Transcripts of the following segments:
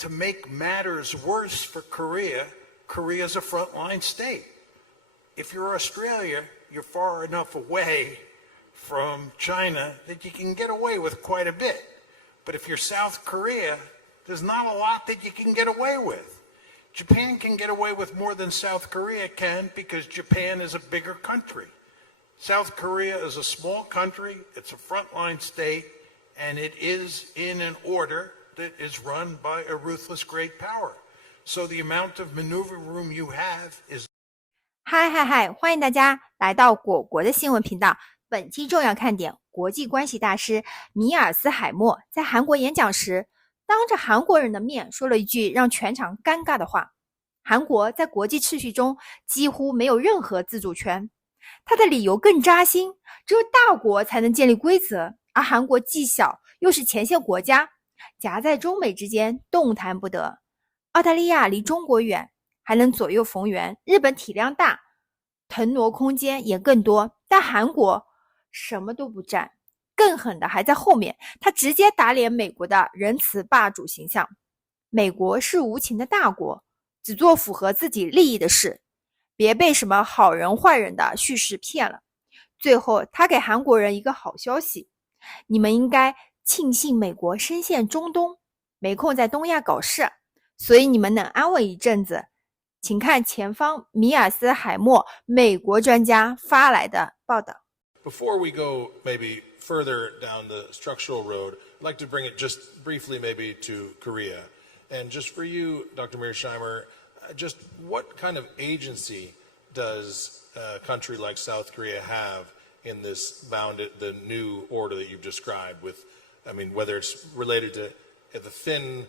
to make matters worse for Korea, Korea's a frontline state. If you're Australia, you're far enough away from China that you can get away with quite a bit. But if you're South Korea, there's not a lot that you can get away with. Japan can get away with more than South Korea can because Japan is a bigger country. South Korea is a small country, it's a frontline state, and it is in an order that is run by a ruthless great power. So the amount of maneuver room you have is... 嗨，欢迎大家来到果国的新闻频道。本期重要看点，国际关系大师米尔斯海默在韩国演讲时，当着韩国人的面说了一句让全场尴尬的话：韩国在国际秩序中几乎没有任何自主权。他的理由更扎心，只有大国才能建立规则，而韩国既小又是前线国家，夹在中美之间动弹不得。澳大利亚离中国远，还能左右逢源，日本体量大，腾挪空间也更多，但韩国什么都不占，更狠的还在后面，他直接打脸美国的仁慈霸主形象。美国是无情的大国，只做符合自己利益的事，别被什么好人坏人的叙事骗了。最后他给韩国人一个好消息，你们应该庆幸美国深陷中东，没空在东亚搞事，所以你们能安稳一阵子。请看前方米尔斯海默美国专家发来的报道。 Before we go maybe further down the structural road, I'd like to bring it just briefly maybe to Korea. And just for you, Dr. Mearsheimer, just what kind of agency does a country like South Korea have in this the new order that you've described with, I mean, whether it's related to the thin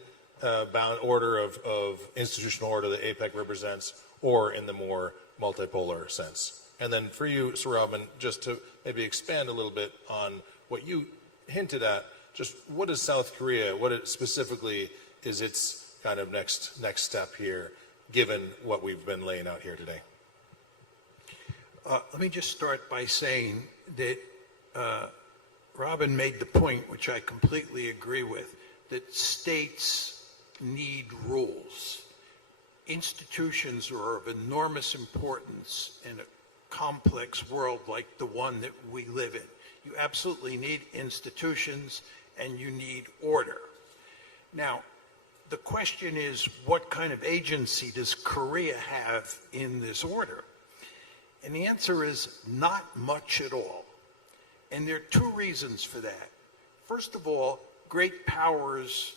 bound order of institutional order that APEC represents, or in the more multipolar sense. And then for you, Sir Robin, just to maybe expand a little bit on what you hinted at, just what is South Korea, what it specifically is its kind of next step here, given what we've been laying out here today? Let me just start by saying that Robin made the point, which I completely agree with, that states need rules. Institutions are of enormous importance in a complex world like the one that we live in. You absolutely need institutions and you need order. Now, the question is, what kind of agency does Korea have in this order? And the answer is not much at all. And there are two reasons for that. First of all, great powers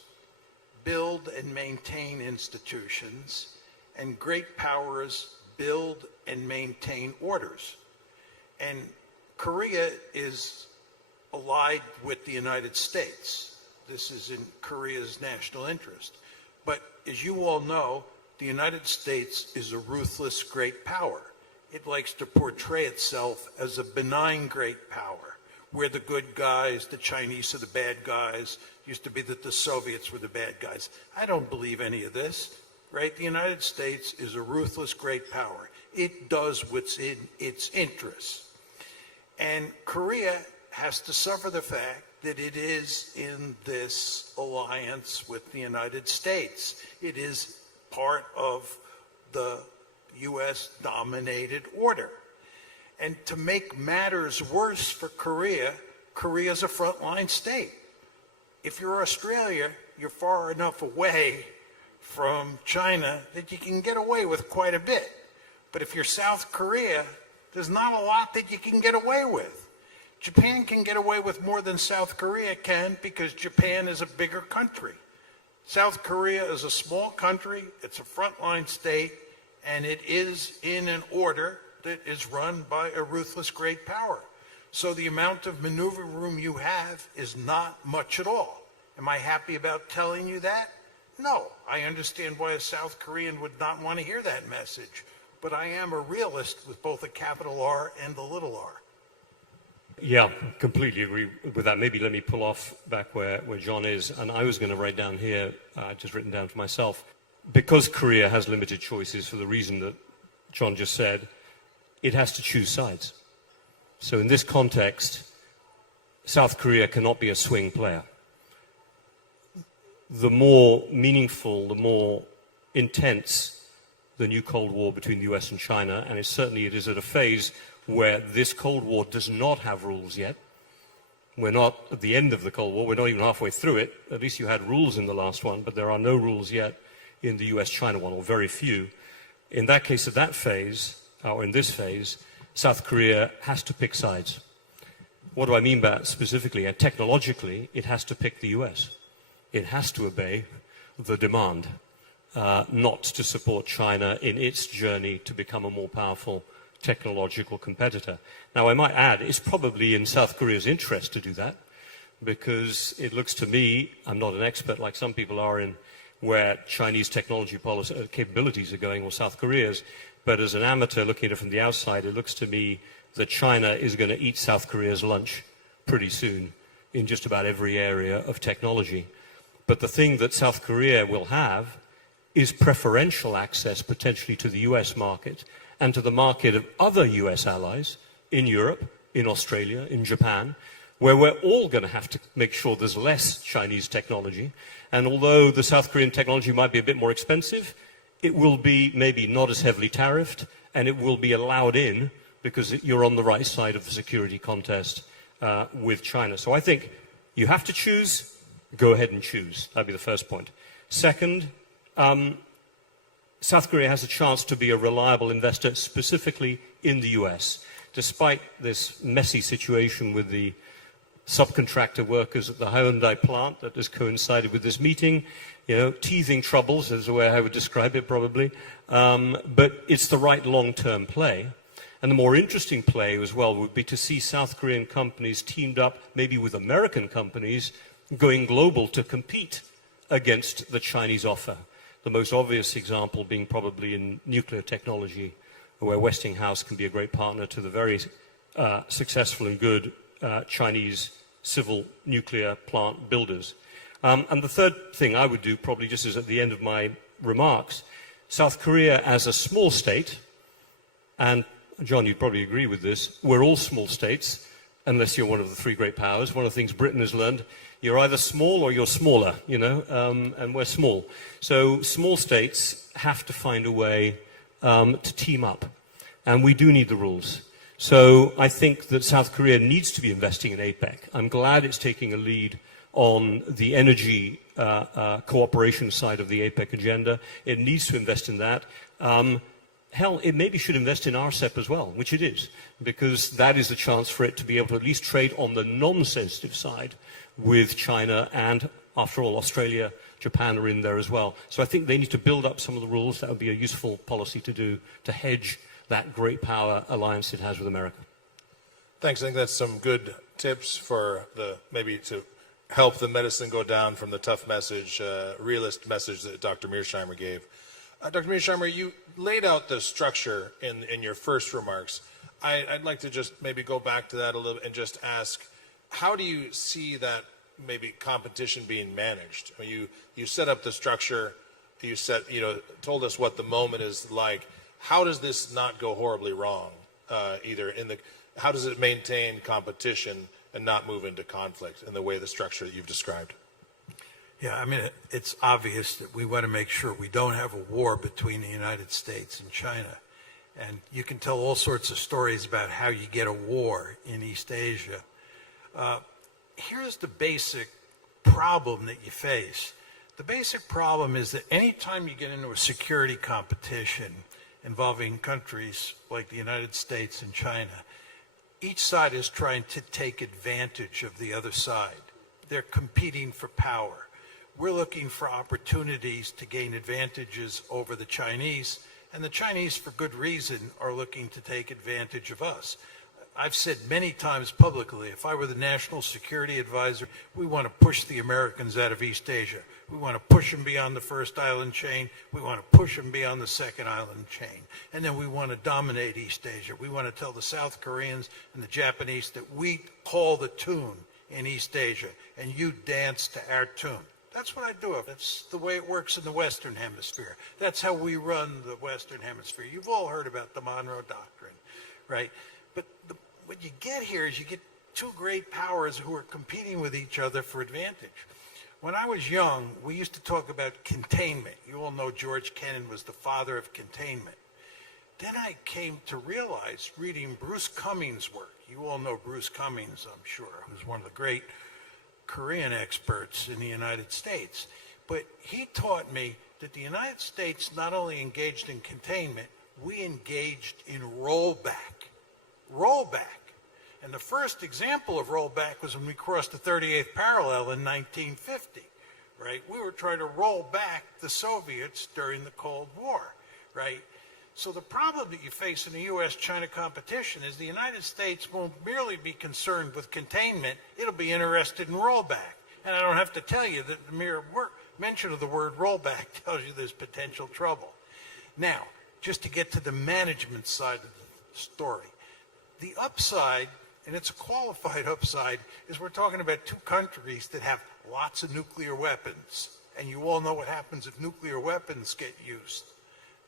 build and maintain institutions, and great powers build and maintain orders. And Korea is allied with the United States. This is in Korea's national interest. But as you all know, the United States is a ruthless great power. It likes to portray itself as a benign great power. We're the good guys, the Chinese are the bad guys. Used to be that the Soviets were the bad guys. I don't believe any of this, right? The United States is a ruthless great power. It does what's in its interests. And Korea has to suffer the fact that it is in this alliance with the United States. It is part of the U.S.-dominated order. And to make matters worse for Korea, Korea's a frontline state. If you're Australia, you're far enough away from China that you can get away with quite a bit. But if you're South Korea, there's not a lot that you can get away with. Japan can get away with more than South Korea can because Japan is a bigger country. South Korea is a small country, it's a frontline state, and it is in an order that is run by a ruthless great power. So the amount of maneuver room you have is not much at all. Am I happy about telling you that? No. I understand why a South Korean would not want to hear that message. But I am a realist with both a capital R and a little r. Yeah, completely agree with that. Maybe let me pull off back where John is. And I was going to write down here, just written down for myself, because Korea has limited choices for the reason that John just said, it has to choose sides. So in this context, South Korea cannot be a swing player. the more meaningful, the more intense the new Cold War between the US and China, and it is at a phase where this Cold War does not have rules yet. We're not at the end of the Cold War, we're not even halfway through it. At least you had rules in the last one, but there are no rules yet in the US-China one, or very few. In that case, at that phase, or in this phase, South Korea has to pick sides. What do I mean by that specifically? And technologically, it has to pick the US. It has to obey the demand, not to support China in its journey to become a more powerful technological competitor. Now, I might add, it's probably in South Korea's interest to do that, because it looks to me, I'm not an expert like some people are in where Chinese technology policy, capabilities are going, or South Korea's, but as an amateur looking at it from the outside, it looks to me that China is going to eat South Korea's lunch pretty soon in just about every area of technology. But the thing that South Korea will have is preferential access potentially to the US market and to the market of other US allies in Europe, in Australia, in Japan, where we're all going to have to make sure there's less Chinese technology. And although the South Korean technology might be a bit more expensive, it will be maybe not as heavily tariffed, and it will be allowed in because you're on the right side of the security contest with China. So I think you have to choose, go ahead and choose. That'd be the first point. Second, South Korea has a chance to be a reliable investor, specifically in the US. Despite this messy situation with the subcontractor workers at the Hyundai plant that has coincided with this meeting, you know, teething troubles is the way I would describe it probably, but it's the right long-term play. And the more interesting play as well would be to see South Korean companies teamed up maybe with American companies going global to compete against the Chinese offer. The most obvious example being probably in nuclear technology, where Westinghouse can be a great partner to the very successful and good Chinese civil nuclear plant builders. And the third thing I would do, probably just as at the end of my remarks, South Korea as a small state, and John, you'd probably agree with this, we're all small states, unless you're one of the three great powers. One of the things Britain has learned, you're either small or you're smaller, you know, and we're small. So small states have to find a way to team up, and we do need the rules. So I think that South Korea needs to be investing in APEC. I'm glad it's taking a lead on the energy cooperation side of the APEC agenda. It needs to invest in that. Hell, it maybe should invest in RCEP as well, which it is, because that is a chance for it to be able to at least trade on the non-sensitive side with China, and after all, Australia, Japan are in there as well. So I think they need to build up some of the rules. That would be a useful policy to do to hedge that great power alliance it has with America. Thanks. I think that's some good tips for maybe to help the medicine go down from the tough message, realist message that Dr. Mearsheimer gave. Dr. Mearsheimer, you laid out the structure in your first remarks. I'd like to just maybe go back to that a little and just ask, how do you see that maybe competition being managed? I mean, you set up the structure, you told us what the moment is like. How does this not go horribly wrong? How does it maintain competition and not move into conflict in the way the structure that you've described? Yeah, I mean, it's obvious that we want to make sure we don't have a war between the United States and China. And you can tell all sorts of stories about how you get a war in East Asia. Here's the basic problem that you face. The basic problem is that anytime you get into a security competition involving countries like the United States and China, each side is trying to take advantage of the other side. They're competing for power. We're looking for opportunities to gain advantages over the Chinese, and the Chinese, for good reason, are looking to take advantage of us. I've said many times publicly, if I were the national security advisor, we want to push the Americans out of East Asia. We want to push them beyond the first island chain. We want to push them beyond the second island chain. And then we want to dominate East Asia. We want to tell the South Koreans and the Japanese that we call the tune in East Asia, and you dance to our tune. That's what I do. That's the way it works in the Western Hemisphere. That's how we run the Western Hemisphere. You've all heard about the Monroe Doctrine, right? But what you get here is you get two great powers who are competing with each other for advantage. When I was young, we used to talk about containment. You all know George Kennan was the father of containment. Then I came to realize, reading Bruce Cummings' work, you all know Bruce Cummings, I'm sure, who's one of the great Korean experts in the United States. But he taught me that the United States not only engaged in containment, we engaged in rollback. Rollback. And the first example of rollback was when we crossed the 38th parallel in 1950, right? We were trying to roll back the Soviets during the Cold War, right? So the problem that you face in the U.S.-China competition is the United States won't merely be concerned with containment, it'll be interested in rollback. And I don't have to tell you that the mere mention of the word rollback tells you there's potential trouble. Now, just to get to the management side of the story, the upside, and it's a qualified upside, is we're talking about two countries that have lots of nuclear weapons. And you all know what happens if nuclear weapons get used.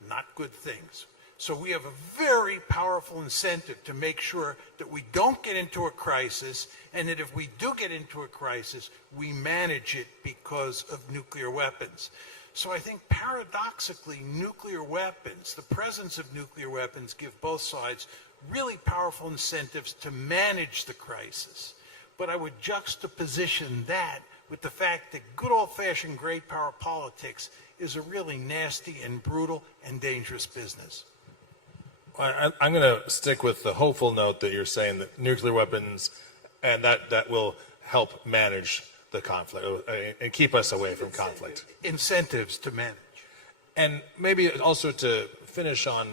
Not good things. So we have a very powerful incentive to make sure that we don't get into a crisis, and that if we do get into a crisis, we manage it because of nuclear weapons. So I think paradoxically, nuclear weapons, the presence of nuclear weapons, give both sides really powerful incentives to manage the crisis. But I would juxtaposition that with the fact that good old-fashioned great power politics is a really nasty and brutal and dangerous business. I'm going to stick with the hopeful note that you're saying that nuclear weapons, and that will help manage the conflict and keep us away from conflict. Incentives to manage. And maybe also to finish on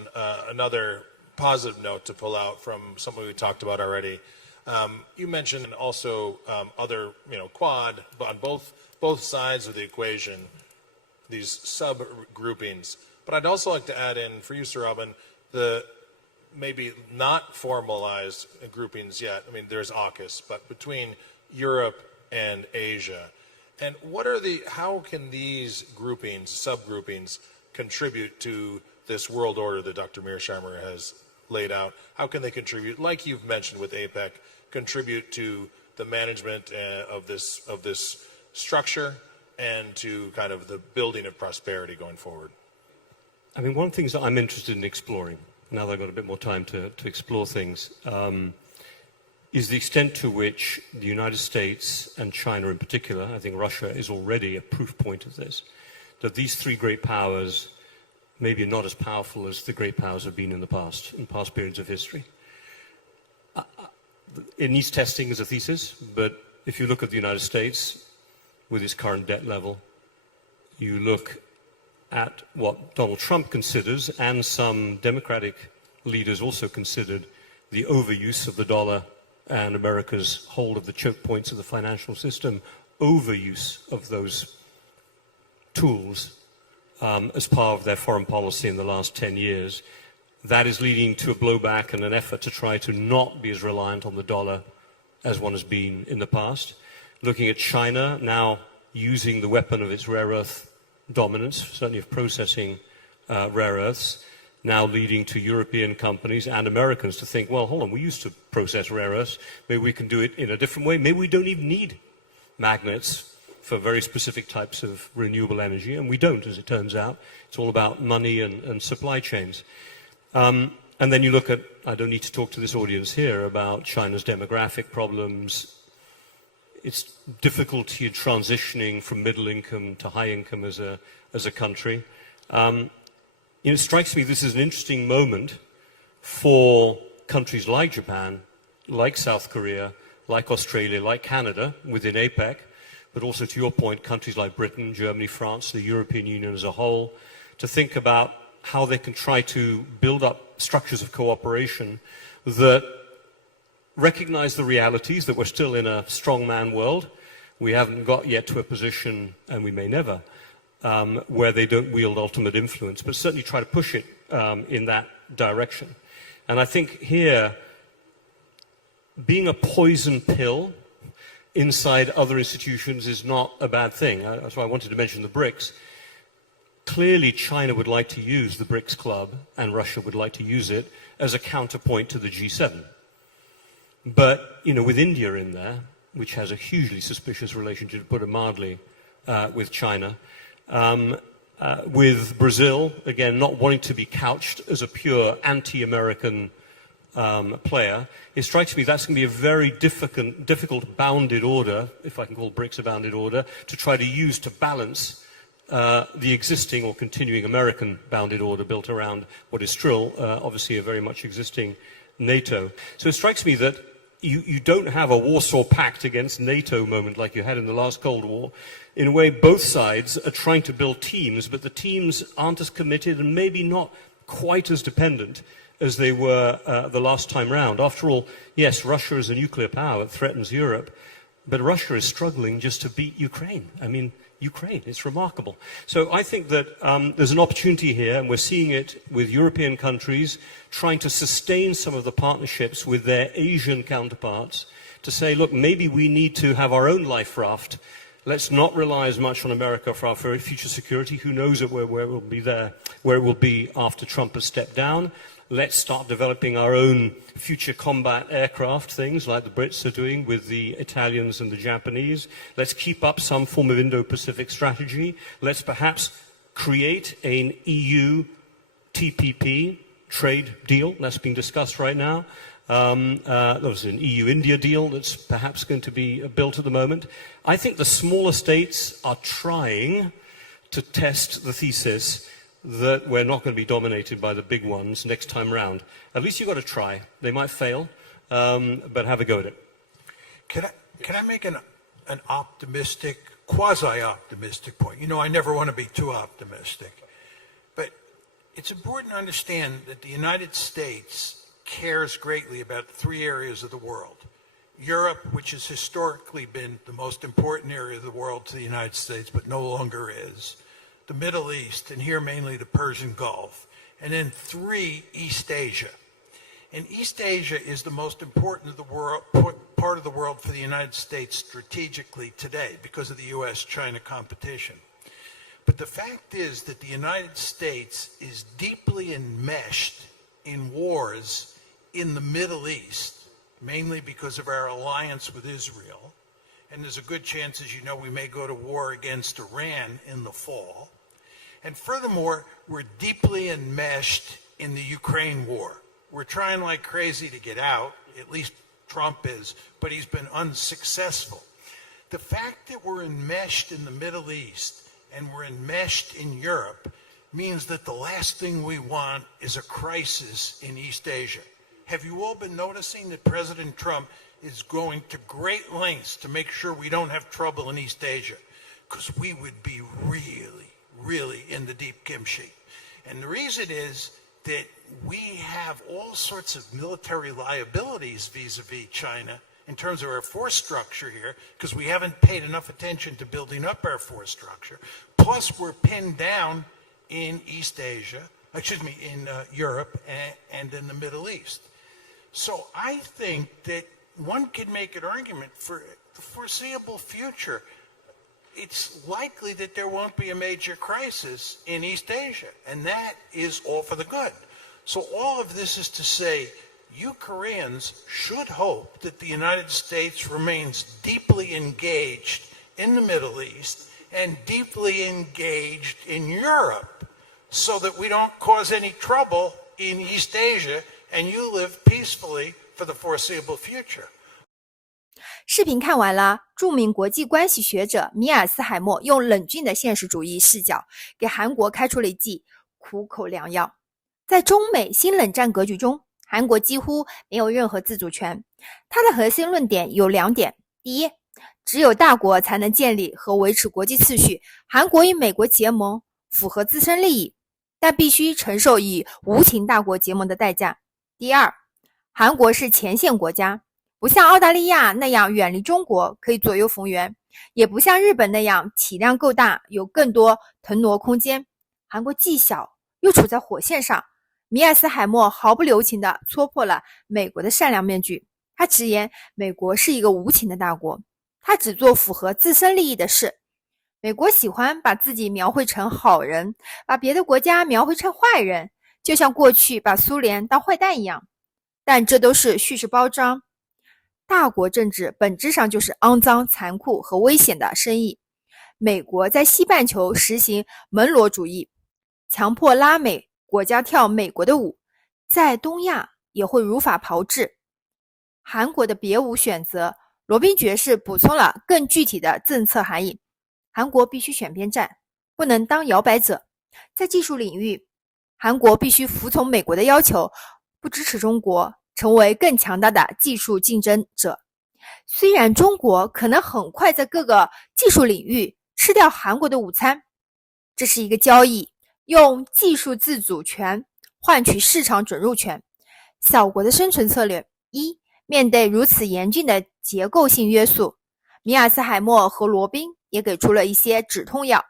another positive note to pull out from something we talked about already. You mentioned also other, Quad, but on both sides of the equation, these sub-groupings. But I'd also like to add in, for you, Sir Robin, the maybe not formalized groupings yet. I mean, there's AUKUS, but between Europe and Asia. And how can these groupings, subgroupings, contribute to this world order that Dr. Mearsheimer has laid out? How can they contribute, like you've mentioned with APEC, contribute to the management of this structure and to kind of the building of prosperity going forward? I mean, one of the things that I'm interested in exploring, now that I've got a bit more time to explore things, is the extent to which the United States and China in particular, I think Russia is already a proof point of this, that these three great powers maybe are not as powerful as the great powers have been in past periods of history. It needs testing as a thesis, but if you look at the United States with its current debt level, you look at what Donald Trump considers, and some Democratic leaders also considered, the overuse of the dollar and America's hold of the choke points of the financial system, overuse of those tools as part of their foreign policy in the last 10 years. That is leading to a blowback and an effort to try to not be as reliant on the dollar as one has been in the past. Looking at China now using the weapon of its rare earth dominance, certainly of processing rare earths, now leading to European companies and Americans to think, well, hold on, we used to process rare earths, maybe we can do it in a different way. Maybe we don't even need magnets for very specific types of renewable energy, and we don't, as it turns out. It's all about money and supply chains. And then you look at, I don't need to talk to this audience here about China's demographic problems, its difficulty in transitioning from middle income to high income as a country. It strikes me this is an interesting moment for countries like Japan, like South Korea, like Australia, like Canada within APEC, but also, to your point, countries like Britain, Germany, France, the European Union as a whole, to think about how they can try to build up structures of cooperation that recognize the realities that we're still in a strongman world. We haven't got yet to a position, and we may never, where they don't wield ultimate influence, but certainly try to push it in that direction. And I think here, being a poison pill inside other institutions is not a bad thing. That's why I wanted to mention the BRICS. Clearly, China would like to use the BRICS club, and Russia would like to use it as a counterpoint to the G7. But, with India in there, which has a hugely suspicious relationship, to put it mildly, with China. With Brazil, again, not wanting to be couched as a pure anti-American player, it strikes me that's going to be a very difficult bounded order, if I can call BRICS a bounded order, to try to use to balance the existing or continuing American bounded order built around what is still obviously a very much existing NATO. So it strikes me that you don't have a Warsaw Pact against NATO moment like you had in the last Cold War. In a way, both sides are trying to build teams, but the teams aren't as committed and maybe not quite as dependent as they were the last time round. After all, yes, Russia is a nuclear power that threatens Europe, but Russia is struggling just to beat Ukraine. I mean, Ukraine, it's remarkable. So I think that there's an opportunity here, and we're seeing it with European countries trying to sustain some of the partnerships with their Asian counterparts to say, look, maybe we need to have our own life raft. Let's not rely as much on America for our future security. Who knows where it will be there, where it will be after Trump has stepped down. Let's start developing our own future combat aircraft things like the Brits are doing with the Italians and the Japanese. Let's keep up some form of Indo-Pacific strategy. Let's perhaps create an EU TPP trade deal that's being discussed right now. There's an EU-India deal that's perhaps going to be built at the moment. I think the smaller states are trying to test the thesis that we're not going to be dominated by the big ones next time round. At least you've got to try. They might fail, but have a go at it. Can I make an optimistic, quasi-optimistic point? You know, I never want to be too optimistic. But it's important to understand that the United States cares greatly about three areas of the world. Europe, which has historically been the most important area of the world to the United States, but no longer is. The Middle East, and here mainly the Persian Gulf. And then three, East Asia. And East Asia is the most important of the world, part of the world for the United States strategically today because of the U.S.-China competition. But the fact is that the United States is deeply enmeshed in wars in the Middle East, mainly because of our alliance with Israel. And there's a good chance, as you know, we may go to war against Iran in the fall. And furthermore, we're deeply enmeshed in the Ukraine war. We're trying like crazy to get out, at least Trump is, but he's been unsuccessful. The fact that we're enmeshed in the Middle East and we're enmeshed in Europe means that the last thing we want is a crisis in East Asia. Have you all been noticing that President Trump is going to great lengths to make sure we don't have trouble in East Asia? Because we would be really in the deep kimchi. And the reason is that we have all sorts of military liabilities vis-a-vis China in terms of our force structure here, because we haven't paid enough attention to building up our force structure. Plus, we're pinned down in East Asia, in Europe and in the Middle East. So I think that one can make an argument for the foreseeable future. It's likely that there won't be a major crisis in East Asia, and that is all for the good. So all of this is to say, you Koreans should hope that the United States remains deeply engaged in the Middle East and deeply engaged in Europe so that we don't cause any trouble in East Asia and you live peacefully for the foreseeable future. 视频看完了，著名国际关系学者米尔斯海默用冷峻的现实主义视角，给韩国开出了一剂苦口良药。在中美新冷战格局中，韩国几乎没有任何自主权。他的核心论点有两点：第一，只有大国才能建立和维持国际秩序，韩国与美国结盟符合自身利益，但必须承受以无情大国结盟的代价。第二，韩国是前线国家，不像澳大利亚那样远离中国可以左右逢源，也不像日本那样体量够大，有更多腾挪空间。韩国既小又处在火线上，米尔斯海默毫不留情地戳破了美国的善良面具。他直言美国是一个无情的大国，他只做符合自身利益的事。美国喜欢把自己描绘成好人，把别的国家描绘成坏人，就像过去把苏联当坏蛋一样。但这都是叙事包装。大国政治本质上就是肮脏、残酷和危险的生意。美国在西半球实行门罗主义，强迫拉美国家跳美国的舞，在东亚也会如法炮制。韩国的别无选择，罗宾爵士补充了更具体的政策含义：韩国必须选边站，不能当摇摆者。在技术领域，韩国必须服从美国的要求，不支持中国成为更强大的技术竞争者。虽然中国可能很快在各个技术领域吃掉韩国的午餐，这是一个交易，用技术自主权换取市场准入权。小国的生存策略：一、面对如此严峻的结构性约束，米尔斯海默和罗宾也给出了一些止痛药。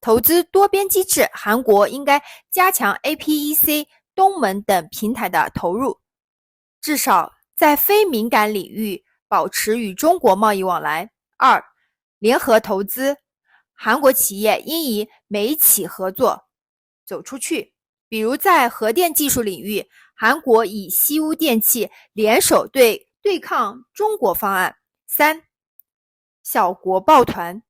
投资多边机制，韩国应该加强 APEC、东盟等平台的投入，至少在非敏感领域保持与中国贸易往来。二、联合投资，韩国企业应以美企合作走出去，比如在核电技术领域，韩国以西屋电器联手对抗中国方案。三、小国抱团，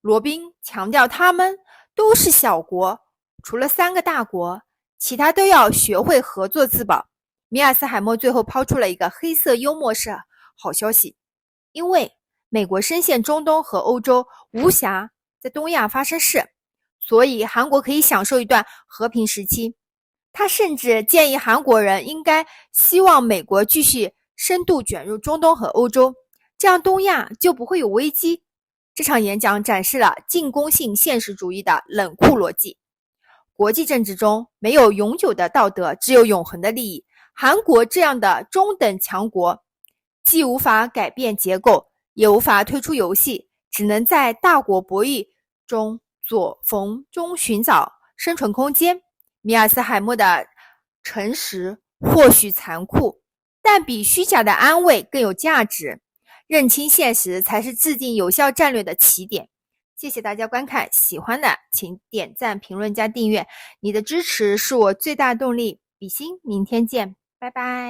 罗宾强调他们都是小国，除了3个大国，其他都要学会合作自保。米尔斯海默最后抛出了一个黑色幽默式好消息，因为美国深陷中东和欧洲，无暇在东亚发生事，所以韩国可以享受一段和平时期。他甚至建议韩国人应该希望美国继续深度卷入中东和欧洲，这样东亚就不会有危机。这场演讲展示了进攻性现实主义的冷酷逻辑。国际政治中没有永久的道德，只有永恒的利益。韩国这样的中等强国，既无法改变结构，也无法退出游戏，只能在大国博弈中左逢中寻找生存空间。米尔斯海默的诚实或许残酷，但比虚假的安慰更有价值。认清现实才是制定有效战略的起点。谢谢大家观看，喜欢的请点赞、评论加订阅，你的支持是我最大动力。比心，明天见，拜拜。